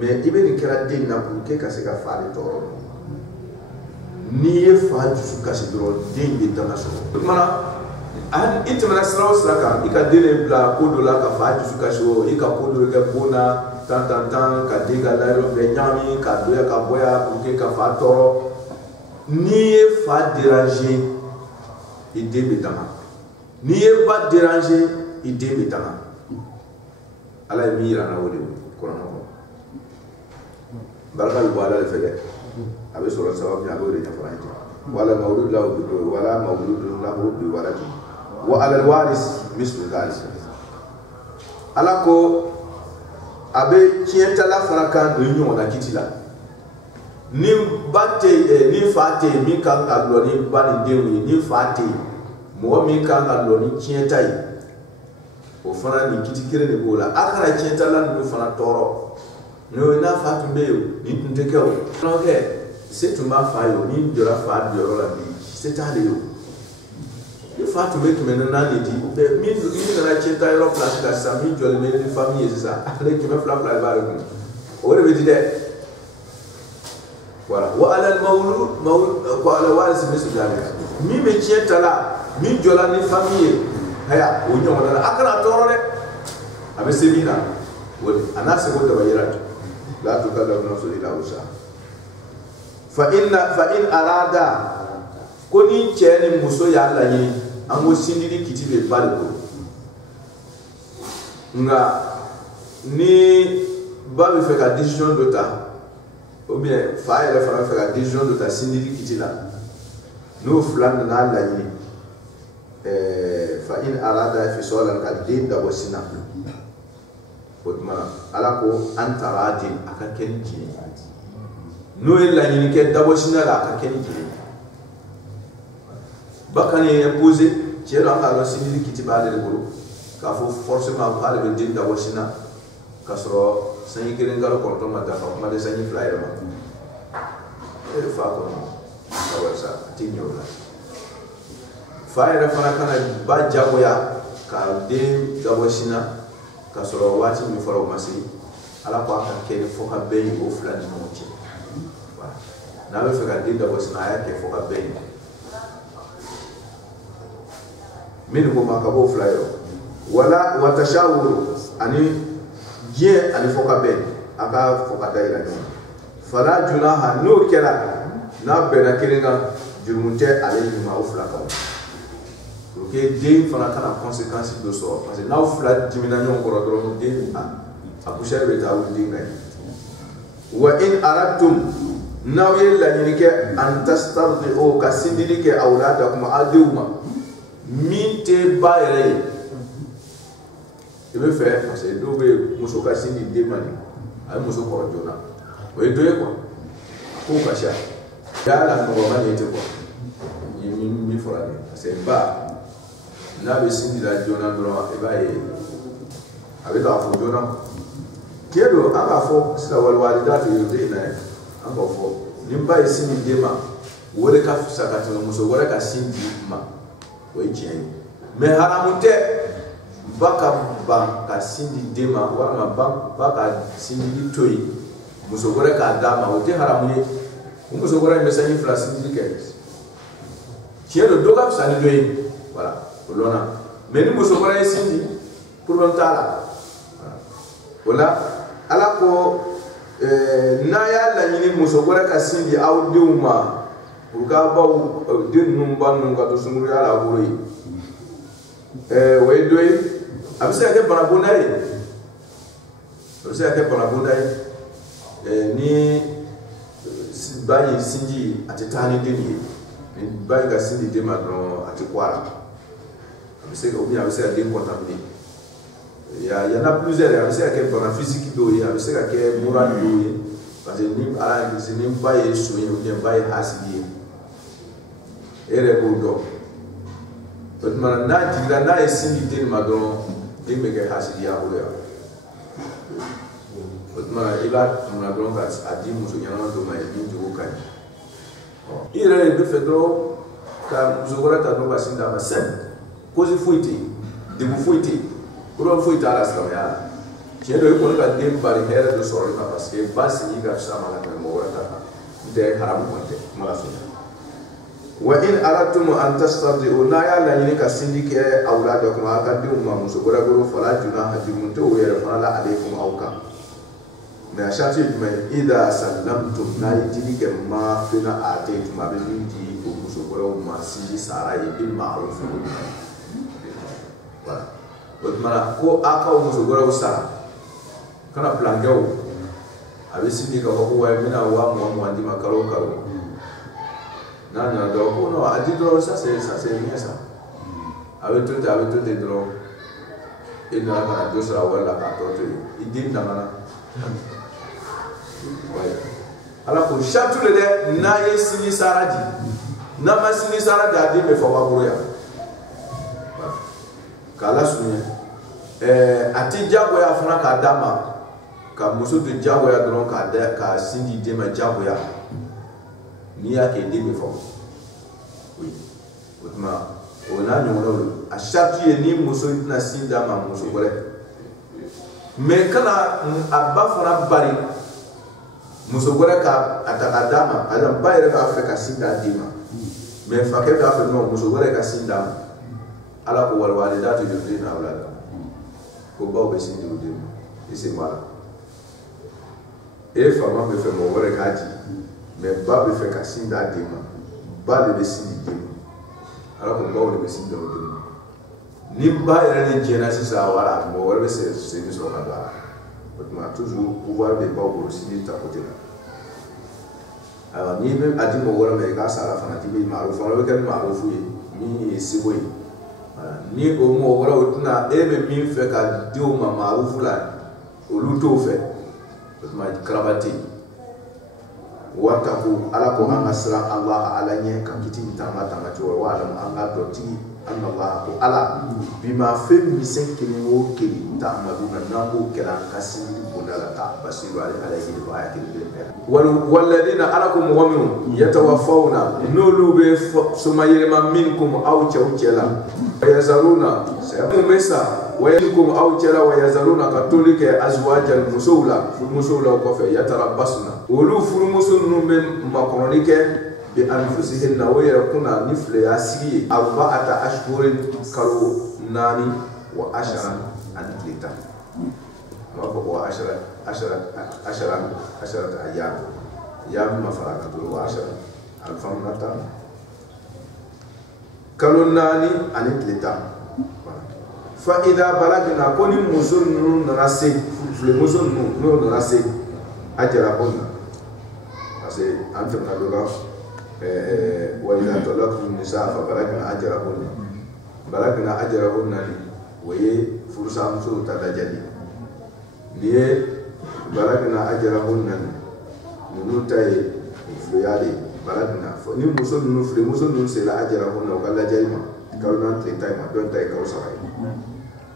mais ibe ni kera de na pour ke ka se ka fa le toro ni ye fa jusu kasi dron de be dana so mana an itmana sraw sraka ika dele bla ko do la ka fa jusu kasi o ika ko do ke bona temps en temps ka den ka layɔrɔ bɛɛ ɲagami ka doya ka bɔya pour que ka fa tɔɔrɔ n'i ye fa déranger i den bɛ tanga n'i ye ba déranger i den bɛ tanga ala ye min yira an na o de kɔnɔna kɔnɔ barika bɛ bɔ ala de fɛ dɛ a bɛ sɔrɔ sababu min a b'o de ɲɛfɔ an ye wala mawludu lahu wala mawludu lahu bi waladi wa ala alwaris mislu dhalik ala ko a bɛ tiɲɛtala fana kan ni ɲɔgɔn na kiti la ni ba tɛ ni fa tɛ min kan ka dulɔ ni ba ni denw ye ni fa tɛ mɔgɔ min kan ka dulɔ ni tiɲɛta ye o fana ni kiti kelen de b'o la a kana tiɲɛtala ninnu fana tɔɔrɔ n'o ye n'a fa tun bɛ yen ni tun tɛ kɛ o kɛ se tun b'a fa ye o ni jɔra fa jɔyɔrɔ la bi se t'ale ye o ni fa tun bɛ 400 de di min nana tiɲɛta yɔrɔ place kan sisan min jɔlen bɛ ni famille ye sisan ale 200 de b'ale kun o de bɛ di dɛ voilà wa ala mawlud ko ala waris mislu dhalik min bɛ tiɲɛta la min jɔla ni famille ye haya o ɲɔgɔn na a kana tɔɔrɔ dɛ a bɛ se min na o de a n'a seko daba yira la tukallafu nafsun illa wus'aha fa in arada ko ni cɛ ni muso y'a laɲini an ko sindili kiti bɛ ba de bolo nka ni ba bɛ fɛ ka décision dɔ ta ou bien fa yɛrɛ fana bɛ fɛ ka décision dɔ ta sindili kiti la n'o fila nana laɲini fa in arada fisalan ka den dabɔ sin na o tuma ala ko an taara den a ka kɛ ni jɛn ye n'o ye laɲini kɛ dabɔ sin na la a ka kɛ ni jɛn ye ba kan ye imposé cɛ dɔ an k'a dɔn sindili kiti b'ale de bolo k'a fɔ forcément k'ale bɛ den dabɔ sin na k'a sɔrɔ sanji 1 kalo 9 ma dafa kuma de sanji 2 yɛrɛ ma e de fa kɔnɔ ka wari sa a tɛ ɲɛ o la fa yɛrɛ fana kana ba jagoya ka den dabɔ sin na k'a sɔrɔ waati min fɔra o ma se ala ko a ka kɛ fo ka bɛn ye o fila ni ɲɔgɔn cɛ n'a bɛ fɛ ka den dabɔ sin na a y'a kɛ fo ka bɛn ye min ko ma ka b'o fila yɔrɔ wala wa tashawuru ani diɲɛ ani fo ka bɛn a ka fo ka da yira ɲɔgɔn fala junaha n'o kɛra n'a bɛnna kelen kan jurumu tɛ ale ɲuman o fila kan pour que den fana kana conséquence dɔ sɔrɔ parce que n'aw fila dimina ɲɔgɔn kɔrɔ dɔrɔn den a poussière bɛ taa wuli den kan ye wa in aradtum n'aw ye laɲini kɛ an tastardi'u ka sindili kɛ awladakum a denw ma min tɛ ba yɛrɛ ye i bɛ fɛ parce que dɔw bɛ muso ka sin di den ma de a ye muso kɔrɔ joona o ye dɔ ye quoi k'o ka ca y'a la nɔgɔma de tɛ quoi ye min fɔra de parce que ba n'a bɛ sin di la joona dɔrɔn i b'a ye a bɛ k'a fɔ joona tiɲɛ don an b'a fɔ sisan walewale to ye den na ye an b'a fɔ ni ba ye sin di den ma o de ka fisa ka tɛmɛ muso wɛrɛ ka sin di ma o ye tiɲɛ ye mais haramu tɛ ba ka ban ka sin di den ma walima ba ka sindili to yen muso wɛrɛ k'a d'a ma o tɛ haramu ye o muso wɛrɛ in bɛ sanji 2 sindili kɛ tiɲɛ don dɔ ka fisa ni dɔ ye voilà o lɔnna mais ni muso wɛrɛ ye sin di problème t'a la o la ala ko n'a y'a laɲini muso wɛrɛ ka sin di aw denw ma pour que aw baw den ninnu ba ninnu ka to sunkuruya la aw bolo yen o ye dɔ ye a bɛ se ka kɛ bana bonda ye a bɛ se ka kɛ bana bonda ye ni ba ye sinji a tɛ taa ni den ye ni ba ye ka sin di den ma dɔrɔn a tɛ kɔ a la a bɛ se ka ou bien a bɛ se ka den contaminer il y en a plusieurs a bɛ se ka kɛ bana physique dɔw ye a bɛ se ka kɛ mura dɔw ye parce que ni ala ye kisi ni ba ye so ye ou bien ba ye hasidi ye e yɛrɛ b'o dɔn o tuma n'a jiginna n'a ye sin di den ma dɔrɔn den bɛ kɛ hasidiya bolo yan o tuma i b'a tuma dɔrɔn ka di muso ɲɛnama dɔ ma ye min jogo ka ɲi i yɛrɛ de bɛ fɛ dɔrɔn ka muso wɛrɛ ta dɔrɔn ka sin d'a ma sɛn cause foyi tɛ yen degun foyi tɛ yen problème foyi t'a la silamɛya la tiɲɛ don i kɔni ka den bari hɛrɛ dɔ sɔrɔli ma parce que ba sigi ka fisa ma ka tɛmɛ mɔgɔ wɛrɛ ta kan n tɛ haramu kɔni tɛ kuma la sɔrɔ wa in aradtum an tastardi'u n'a y'a laɲini ka sindi kɛ awladakum a ka denw ma muso wɛrɛ bolo fala junaha jurumu tɛ o yɛrɛ fana la alaykum aw kan mais à chaque fois ida sallamtum na yidi ke ma fina ataytum abin di ko muso wala ma si sara bil ma'ruf voilà mana ko aka muso wala sara kana plan gaw abi sindi ka ko wa mina wa mo andi makaro karo na do ko no adi do ça c'est bien ça avec tout des droits et na ka do sara wala ka to idin na mana ala ko chatu le de na ye sini saradi na ma sini saradi adi me fo ba ya kala sunya ati jago ya fana ka dama ka muso de jago ya dron ka sindi de ma jago ya ni ya ke de me fo oui otma ona nyolo a chatu ye ni muso na sinda ma muso gore mais kana abba fana bari muso gore ka atakadama adam bayre ka afrika sinda dima mais fakir ka fa no muso gore ka sinda ala ko wal walidatu yudina awlada ko bawo be sindi udin ese mala e fama be fe mo gore ka ji mais ba be fe ka sinda dima ba le be sindi dima ala ko bawo le be sindi udin ni ba yɛrɛ ni diɲɛna sisan wala mɔgɔ wɛrɛ bɛ segin sɔrɔ ka don a la o tuma toujours pouvoir de baw bolo sini ta côté la alors n'i bɛ a di mɔgɔ wɛrɛ ma i k'a sara fana k'i bɛ maarufu fana bɛ kɛ ni maarufu ye min ye seko ye ni o mɔgɔ wɛrɛ o tɛna e bɛ min fɛ ka di o ma maarufu la olu t'o fɛ o tuma karaba tɛ yen wataku ala ko an ka siran Allah ala ɲɛ ka kiti ni taama cogo wa alamu an ka dɔn tigi an Allah ko ala bima fɛn misɛn kelen o kelen ta'maluna n'an b'o kɛra an ka sini bonda la ta basiru ale ala ye ba ya kelen bɛɛ walladina ala ko mɔgɔ minnu yatawaffawna n'olu bɛ soma yɛlɛma minkum aw cɛw cɛ la yazaruna mun bɛ sa wayakum aw cɛ la wayazaruna ka toli kɛ azwajan musow la furumusow la o kɔfɛ yatarabbasuna olu furumuso ninnu bɛ makɔnɔni kɛ bi anfusihinna o yɛrɛ kunna ni fileya sigi ye arba'ata ashhurin kalo 4 wa 10 ani tile 10 ma fɔ ko 10 ayyam ma fara ka to wa 10 alfamna ta kalo 4 ani tile 10 fa idha balagna ko ni muso ninnu nana se file muso ninnu nana se ajarabunna parce que an tɛmɛna dɔ kan وإذا طلقتم النساء فبلغن أجرهن وهي فرصة مسو تدجلي ليه بلغن أجرهن ننتهي فليالي بلغنا فني مسو نفلي مسو ننسل أجرهن وقال جريمة كلنا تنتهي ما دون تهي كوسعي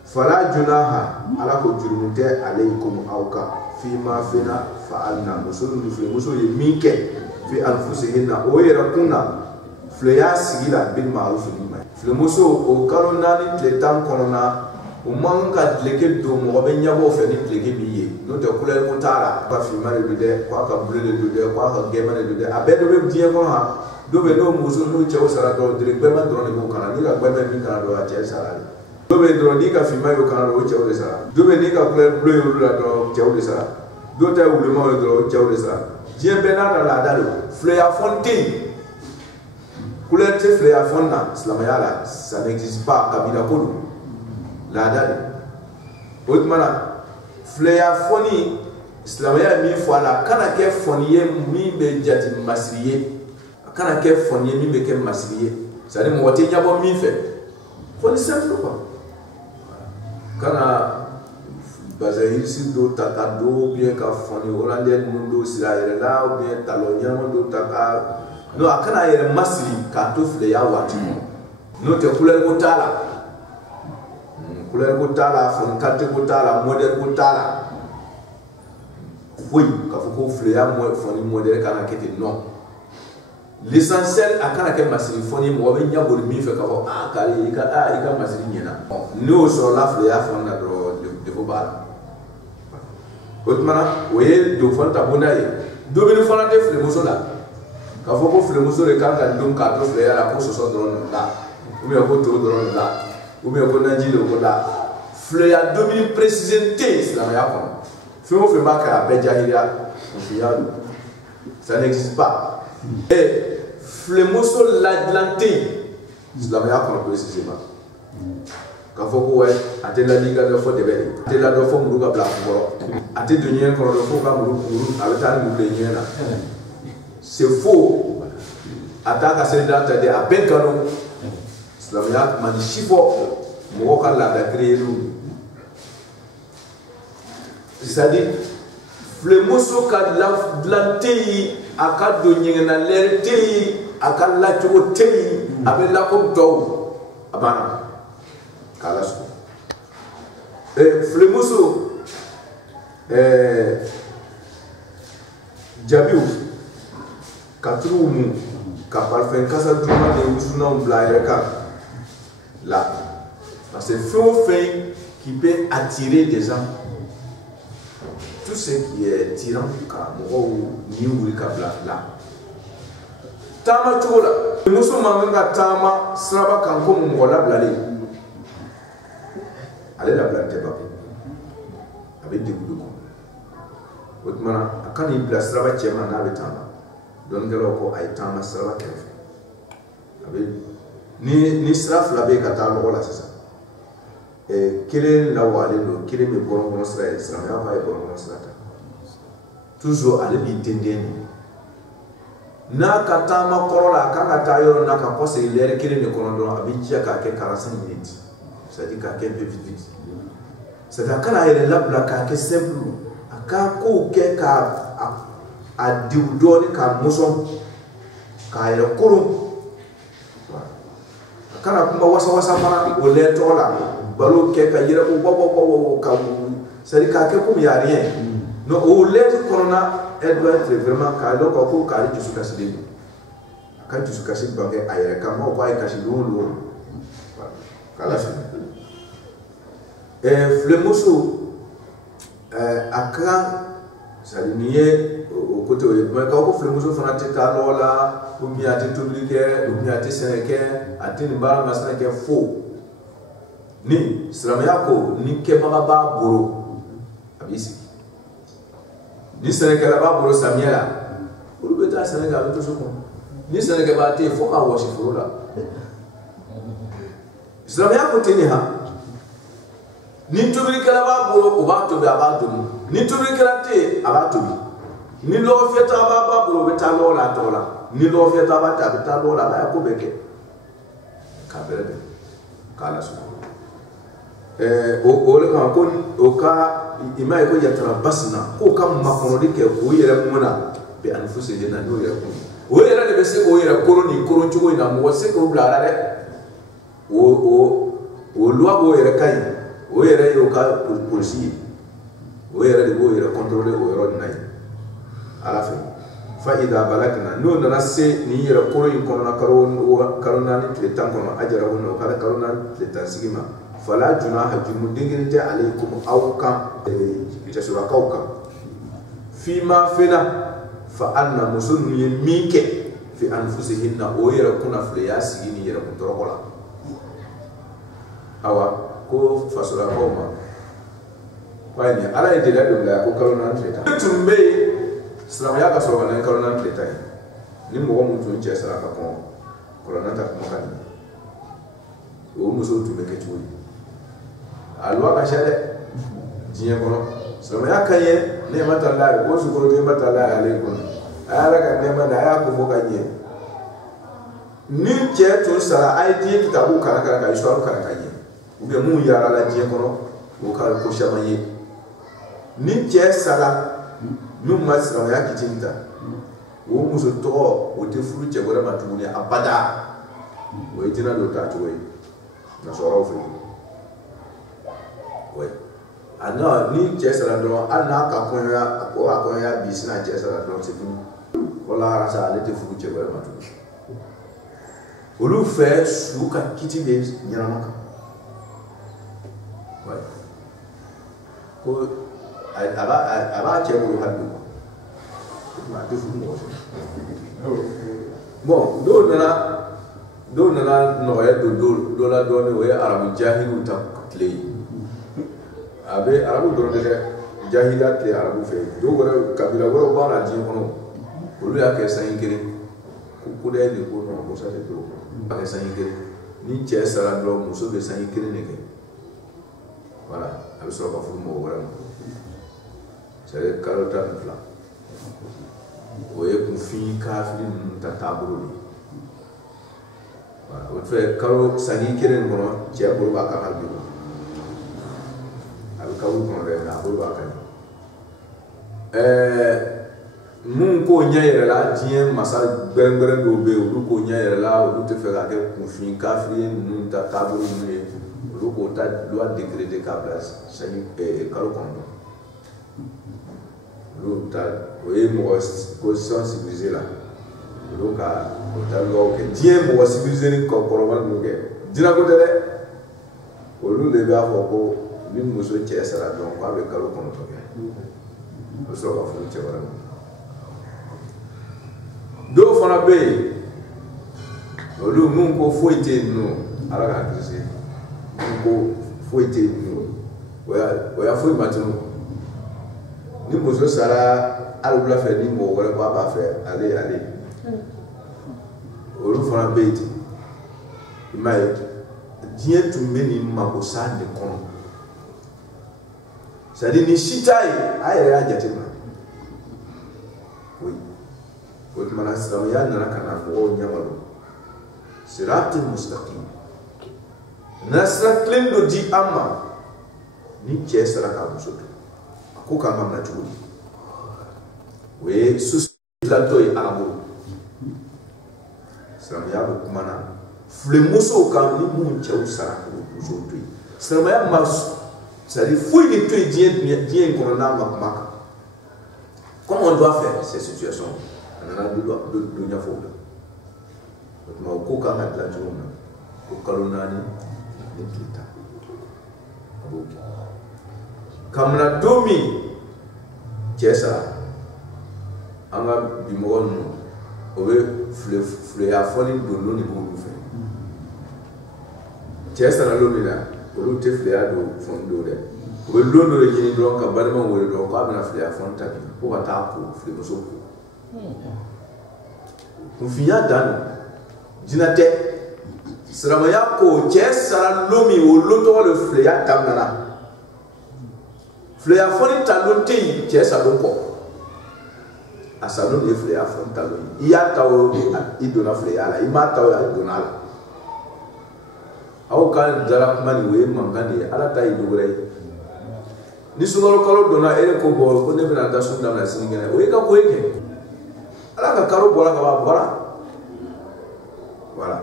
فلا جناح على كجرمته عليكم أوكا فيما فينا فعلنا مسو نفلي مسو يمينك fi anfusihinna o yɛrɛ kunna fileya sigila bil ma'ruf ni ma filemuso o kalo 4 tile 10 kɔnɔna o man ka dileke don mɔgɔ bɛ ɲɛbɔ fɛ ni dileke min ye n'o tɛ couleur ko t'a la ka finma de don dɛ k'a ka bleu de don dɛ k'a ka gɛma de don dɛ a bɛɛ dɔ bɛ diɲɛ kɔnɔ ha dɔ bɛ n'o muso n'o cɛw sara dɔrɔn direct gbɛmɛ dɔrɔn de b'o kana ni ka gbɛmɛ min kana dɔrɔn a cɛ sara de dɔ bɛ dɔrɔn n'i ka finma y'o kana dɔrɔn o cɛw de sara dɔ bɛ n'i ka couleur bleu y'olu la dɔrɔn cɛw de sara dɔ ta ye wulema ye dɔrɔn cɛw de sara diɲɛ bɛɛ n'a ka laada don fileya fɔn tɛ yen couleur tɛ fileya fɔn na silamɛya la ça n'existe pas kabila ko don laada de o tuma na fileya fɔni silamɛya ye min fɔ a la a kana kɛ fɔni ye min bɛ jate masiri ye a kana kɛ fɔni ye min bɛ kɛ masiri ye c'est à dire mɔgɔ tɛ ɲɛbɔ min fɛ fɔni simple quoi kana bazahirisi do ta ka do bien ka fɔni hollandais ninnu do sira a yɛrɛ la ou bien talon ɲɛnama do ta ka non a kana a yɛrɛ masiri k'a to fileya waati n'o tɛ couleur ko t'a la couleur ko t'a la fɔni qualité ko t'a la modèle ko t'a la foyi k'a fɔ ko fileya fɔni modèle kana kɛ ten non l'essentiel a kana kɛ masiri fɔni mɔgɔ bɛ ɲɛ boli min fɛ k'a fɔ k'ale i ka masiri ɲɛna n'o sɔrɔla fileya fɔni na dɔrɔn defo b'a la o tuma na o ye don fɔli ta bonda ye domini fana tɛ filemuso la k'a fɔ ko filemuso de kan ka don k'a to fileya la ko sɔsɔ dɔrɔn de la ou bien ko to dɔrɔn de la ou bien ko naji de ko la fileya domini précisé tɛ yen silamɛya kɔnɔ Fais-moi faire ma carrière Jahiria, ça n'existe pas. Et Flemoso l'Atlantique, c'est la meilleure qu'on peut précisément. Quand faut que ouais, à tel la ligue de faut développer, à tel la de faut mourir à blanc, à tel de nien qu'on le faut pas mourir avec ta mourir là. C'est faux. Attaque à cette date de à peine canon. C'est la meilleure magnifique. Moi quand la créé nous. C'est-à-dire, Flemoso kad l'Atlantique à quatre de nien na l'air tei à quatre la tei avec la comme toi. Abana. Kalasco. Flemoso Jabiu Katrumu Kapalfen Casa Duma de Usuna Blaireka là. Parce que c'est un fait qui peut attirer des gens. Tout ce qui est tirant ou ni là. Tama Chola. Flemoso Manga Tama Sraba Kanko Mola Blale. Allez la blague avec des bouts de con. Autrement, quand il place la voiture, on a le temps. Donc, il y a le temps, ça va faire. Ni straf la bec à ta là, c'est ça. Et quel est la wale, quel est mes bons monstres, ça n'a pas été bon monstre. Toujours à l'ébiter. Na katama korola, kakatayo, na kapose, il est quel est le corondon, habitia à 45 minutes. C'est-à-dire qu'à un peu vite. C'est-à-dire qu'à la blague, c'est simple. À quoi à diudoni, qu'à mousson, qu'à le courant. Quand on va voir au lait, ballot, qu'à y a c'est-à-dire qu'à il n'y a rien. Non, au lait, qu'on a, elle doit être vraiment calme, donc à tu se casses les quand tu se casses le banquet, ailleurs, quand on va cacher l'eau, voilà. Flemoso Akra, ça lignait au côté mais quand Flemoso fait un tétat là, ou bien à tes publicains, ou bien à tes sénécains, à tes nibards, mais c'est faux. Ni Sramayako, ni Kemaraba Boro, Abisi. Ni Sénégalaba Boro Samiela, ou le béta Sénégal, tout ce qu'on. Ni Sénégalaba, il faut avoir ce faux là. Sramayako Ténéha. Ni tubiri kalaba bolo o ba tobi aba tobi ni tubiri kalate aba tobi ni lo fieta aba bolo beta lo la tola ni lo fieta aba ta beta lo la ba ko beke ka berebe kala su o le kan ko o ka ima ko yatara basna ko kam makono dike o yere muna be anfuse de na no yere ko o yere de be se o yere ko ni ko chugo ina mo se ko bla ra de o lo abo yere kai o yɛrɛ y'o ka polisi o yɛrɛ de b'o yɛrɛ contrôler o yɔrɔ nin na yen ala fɛ fa ida balakina n'o nana se nin yɛrɛ koro in kɔnɔna kalo naani tile 10 kɔnɔ a jara o na o kala kalo naani tile 10 sigi ma fala junaha jumu dengelen tɛ ale komi aw kan cɛsurakaw kan fima fena fa anna muso ninnu ye min kɛ fi anfusihinna o yɛrɛ kunnafile y'a sigi ni yɛrɛ kun tɔrɔkɔ la awa ko fasola ko ma wa ni ala ye dela do la ko kalona tleta tumbe silamaya ka so na kalona tleta ni mo mo tun che sala ka ko kalona ta ko kan o muso tumbe ke tuwi alwa ka shade jiye ko silamaya ka ye ne mata la ko su ko ne mata la ale ko ala ka ne ma na ya ko mo ka ye ni che tun sala ai ti kitabu kana kana ka isu kana ka ye ou bien moun yara la diye kono o ka ko chamaye ni tie sala nu masra ya kitinta o muso to o te furu che gora matuni abada o itina do ta tuwe na soro fu we ana ni tie sala do ana ka konya ko akonya bisina tie sala do se fini wala rasa ale te furu che gora matuni o lu fe su ka kitinde nyamaka ko aba cɛ bolo hali ma te furu mɔgɔ bon dɔw nana nɔgɔya don dɔ la dɔɔnin o ye arabu jahilu ta tile ye a bɛ arabu dɔrɔn de dɛ jahiliya tile arabu fɛ dɔw wɛrɛ kabila wɛrɛw b'a la diɲɛ kɔnɔ olu y'a kɛ sanji kelen ko dɛ de ko non ko ça c'est trop a kɛ sanji kelen ni cɛ sara dɔrɔn muso bɛ sanji kelen de kɛ voilà a bɛ sɔrɔ ka furu mɔgɔ wɛrɛ ma c'est kalo 12 o ye kunfin kafiri ninnu ta taabolo de voilà o fɛ kalo sanji kelen kɔnɔ cɛ bolo b'a kan ka bi a bɛ kalo kɔnɔ dɛ a bolo b'a kan mun ko ɲɛ yɛrɛ la diɲɛ masa gbɛrɛngbɛrɛn dɔw bɛ yen olu ko ɲɛ yɛrɛ la olu tɛ fɛ ka kɛ kunfin kafiri ninnu ta taabolo ninnu ye olu k'o ta loi décrété k'a bila kalo kɔnɔntɔn olu ta o ye mɔgɔ constitution civilisée la olu ka o ta loi kɛ diɲɛ mɔgɔ civilisé ni kɔrɔba ninnu kɛ jinɛ ko tɛ dɛ olu de b'a fɔ ko ni muso cɛ sara dɔrɔn k'a bɛ kalo kɔnɔntɔn kɛ o sɔrɔ ka furu cɛ wɛrɛ ma dɔw fana bɛ yen olu mun ko foyi tɛ yen nɔ ala k'a kisi mun ko foyi tɛ yen nɔ o y'a foyi ma tunu ni muso sara hali wula fɛ ni mɔgɔ wɛrɛ ko a b'a fɛ ale olu fana bɛ yen ten i m'a ye diɲɛ tun bɛ nin magosa de kɔnɔ c'est à dire ni si t'a ye a yɛrɛ y'a jateminɛ o tuma na silamɛya nana ka na mɔgɔw ɲamalo siratul mustaqim na sira tilen dɔ di an ma ni cɛ sara k'a muso to a ko k'an ka minɛ cogo di o ye société dilantɔ ye ala bolo silamɛya bɛ kuma na filemusow kan ni mun cɛw sara k'o musow to yen silamɛya ma c'est-à-dire foyi de to yen diɲɛ in kɔnɔ n'a ma kuma kan comment on doit faire ces situations a nana do ɲɛfɔ o la o tuma o ko kan ka dilan cogo min na ko kalo 4 ni tile 10 a b'o kɛ kabini don min cɛ sara an ka bimɔgɔ ninnu o bɛ fileya fɔli don de b'olu fɛ cɛ sara don de la olu tɛ fileya don fɔli don dɛ o bɛ don dɔ de ɲini dɔrɔn ka balima wele dɔrɔn k'a bɛna fileya fɔli ta bi ko ka taa ko filemuso ko kunfinya dan jinɛ tɛ silamɛya ko cɛ sara lon min o lon tɔgɔ de fileya daminɛna fileya fɔli ta lon tɛ yen cɛ sa lon kɔ a sa lon de ye fileya fɔli ta lon ye i y'a ta o i donna fileya la i m'a ta o i donna a la aw ka dala kuma nin o ye mankan de ye ala ta ye dɔwɛrɛ ye ni sunkalo kalo donna e ko bɔ ko ne bɛna taa sun daminɛ sini kɛnɛ o ye ka ko ye kɛ ala ka kalo bɔra ka ban a bɔra voilà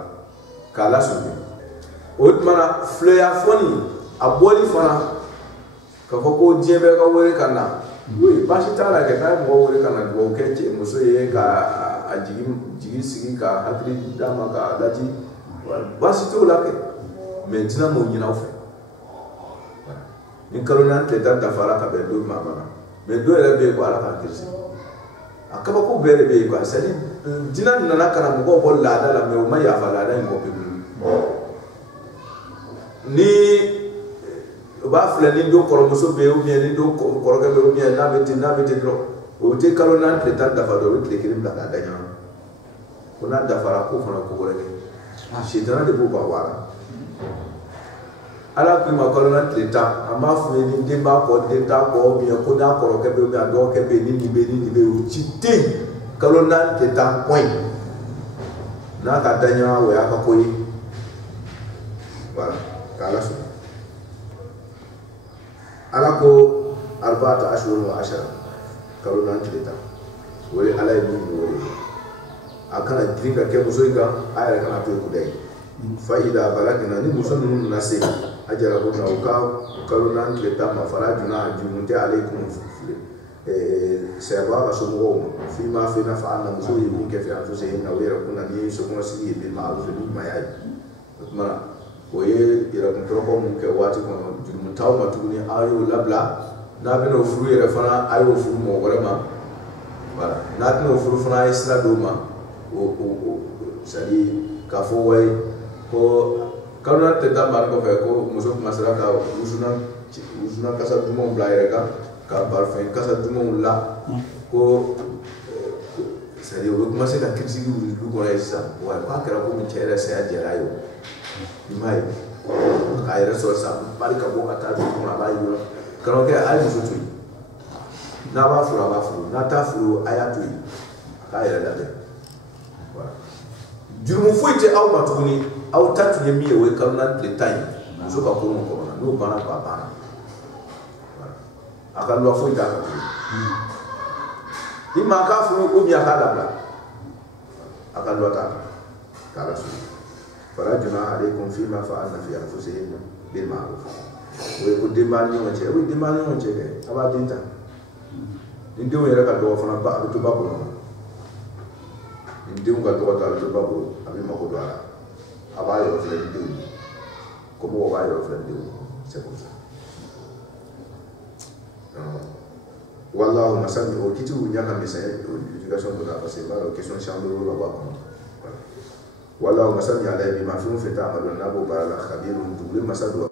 k'a lasurun o tuma na fileya fɔli a bɔli fana k'a fɔ ko diɲɛ bɛɛ ka wele ka na oui baasi t'a la kɛ n'a ye mɔgɔ wele ka na dugawu kɛ cɛ muso ye ka a jigi sigi ka hakili d'a ma k'a laji baasi t'o la kɛ mais dinɛ m'o ɲini aw fɛ ni kalo 4 tile 10 dafara ka bɛn don ma banna mais dɔw yɛrɛ bɛ yen ko ala k'a kirisi a kabako bɛɛ de bɛ yen quoi c'est à dire dinɛ nana ka na mɔgɔw bɔ laada la mais o ma yafa laada in kɔ pewu ni o b'a filɛ ni dɔ kɔrɔmuso bɛ yen ou bien ni dɔ kɔrɔkɛ bɛ yen ou bien n'a bɛ ten dɔrɔn o tɛ kalo 4 tile 10 dafa dɔrɔn o bɛ tile 1 bila k'a da ɲɔgɔn ko n'a dafara ko fana ko wɛrɛ kɛ sitana de b'o bɔ a wara ala k'i ma kalo 4 tile 10 a m'a fɔ ni den b'a kɔ den t'a kɔ ou bien ko n'a kɔrɔkɛ bɛ yen ou bien a dɔgɔkɛ bɛ yen ni nin bɛ yen ni nin bɛ yen o ci tɛ yen kalo 4 tile 10 point n'a ka da ɲɔgɔn o y'a ka ko ye voilà k'ala sɔrɔ ala ko arba'ata ashhurun wa ashara kalo 4 tile 10 o ye ala ye min o ye a kana girin ka kɛ muso in kan a yɛrɛ kana to kuda ye fa ida balagina ni muso ninnu nana se a jarabon na u ka kalo 4 tile 10 ma fara juna jumun tɛ ale kun sɛba ka somɔgɔw ma fi ma fi na fa na muso ye min kɛ fɛ a to se na o yɛrɛ kun na ni sokɔnɔ sigi ye bin ma a bɛ ni ɲumanya ye o tuma na o ye yɛrɛkuntɔrɔkɔ mun kɛ waati kɔnɔ jurumu t'aw ma tuguni a y'o labila n'a bɛna o furu yɛrɛ fana a y'o furu mɔgɔ wɛrɛ ma voilà n'a tɛna o furu fana a ye sira dɔw ma o c'est à dire k'a fɔ wayi ko kalo 4 tile 10 bannen kɔfɛ ko muso kuma sera ka wusuna kasa dumanw bila a yɛrɛ kan kabar fin kasa dumon la ko c'est-à-dire on commence à critiquer lu ko ça ouais pas que ko mi chere c'est à dire ayo imai ay rasul sa barika bo ata ko na ba yo quand que ay so tu na ba furu na ta furu ayatu ay ra da voilà jurumu foite aw matuni aw tatu ye mi we kan na le tay so ka ko mo no bana pa bana voilà akan lo foite aka ima ka furu ko mi aka dabla akan lo ta kala su fala juna alaykum fima fa'alna fi anfusihim bil ma'ruf we ko demani on che we demani on che ke aba dinta ndio yera ka do fana ba to ba ko ndio ka do ta to ba ko abi ma ko do ala aba yo fle ndio como va yo fle ndio c'est comme ça wallahu masami o kitu nyaka message éducation de la passer par question chambre la ba ko wallahu masami ala bi ma fi feta amadou nabo bara la khabirun dubul masadu